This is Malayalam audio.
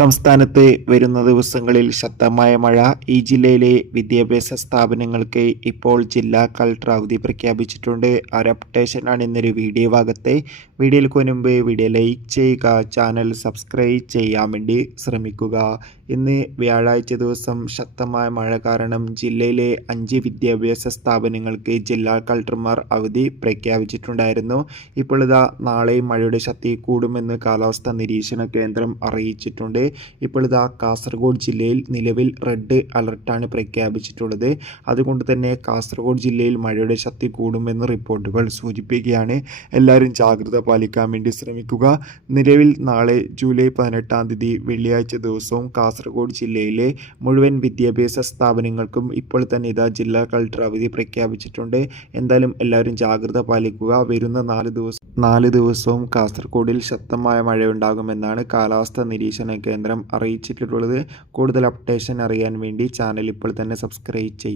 സംസ്ഥാനത്ത് വരുന്ന ദിവസങ്ങളിൽ ശക്തമായ മഴ. ഈ ജില്ലയിലെ വിദ്യാഭ്യാസ സ്ഥാപനങ്ങൾക്ക് ഇപ്പോൾ ജില്ലാ കളക്ടർ അവധി പ്രഖ്യാപിച്ചിട്ടുണ്ട്. ആ ഒരു അപ്ഡേഷനാണ് ഇന്നൊരു വീഡിയോ ഭാഗത്തെ. വീഡിയോയ്ക്ക് മുൻപ് വീഡിയോ ലൈക്ക് ചെയ്യുക, ചാനൽ സബ്സ്ക്രൈബ് ചെയ്യാൻ വേണ്ടി ശ്രമിക്കുക. ഇന്ന് വ്യാഴാഴ്ച ദിവസം ശക്തമായ മഴ കാരണം ജില്ലയിലെ 5 വിദ്യാഭ്യാസ സ്ഥാപനങ്ങൾക്ക് ജില്ലാ കളക്ടർമാർ അവധി പ്രഖ്യാപിച്ചിട്ടുണ്ടായിരുന്നു. ഇപ്പോൾ നാളെയും മഴയുടെ ശക്തി കൂടുമെന്ന് കാലാവസ്ഥാ നിരീക്ഷണ കേന്ദ്രം അറിയിച്ചിട്ടുണ്ട്. ഇപ്പോൾ കാസർഗോഡ് ജില്ലയിൽ നിലവിൽ റെഡ് അലർട്ടാണ് പ്രഖ്യാപിച്ചിട്ടുള്ളത്. അതുകൊണ്ട് തന്നെ കാസർഗോഡ് ജില്ലയിൽ മഴയുടെ ശക്തി കൂടുമെന്ന് റിപ്പോർട്ടുകൾ സൂചിപ്പിക്കുകയാണ്. എല്ലാവരും ജാഗ്രത പാലിക്കാൻ വേണ്ടി ശ്രമിക്കുക. നിലവിൽ നാളെ ജൂലൈ 18 വെള്ളിയാഴ്ച ദിവസവും കാസർഗോഡ് ജില്ലയിലെ മുഴുവൻ വിദ്യാഭ്യാസ സ്ഥാപനങ്ങൾക്കും ഇപ്പോൾ തന്നെ ജില്ലാ കളക്ടർ അവധി പ്രഖ്യാപിച്ചിട്ടുണ്ട്. എന്തായാലും എല്ലാവരും ജാഗ്രത പാലിക്കുക. വരുന്ന 4 ദിവസവും കാസർഗോഡിൽ ശക്തമായ മഴയുണ്ടാകുമെന്നാണ് കാലാവസ്ഥാ നിരീക്ഷണ കേന്ദ്രം അറിയിച്ചിട്ടുള്ളത്. കൂടുതൽ അപ്ഡേഷൻ അറിയാൻ വേണ്ടി ചാനൽ ഇപ്പോൾ തന്നെ സബ്സ്ക്രൈബ് ചെയ്യും.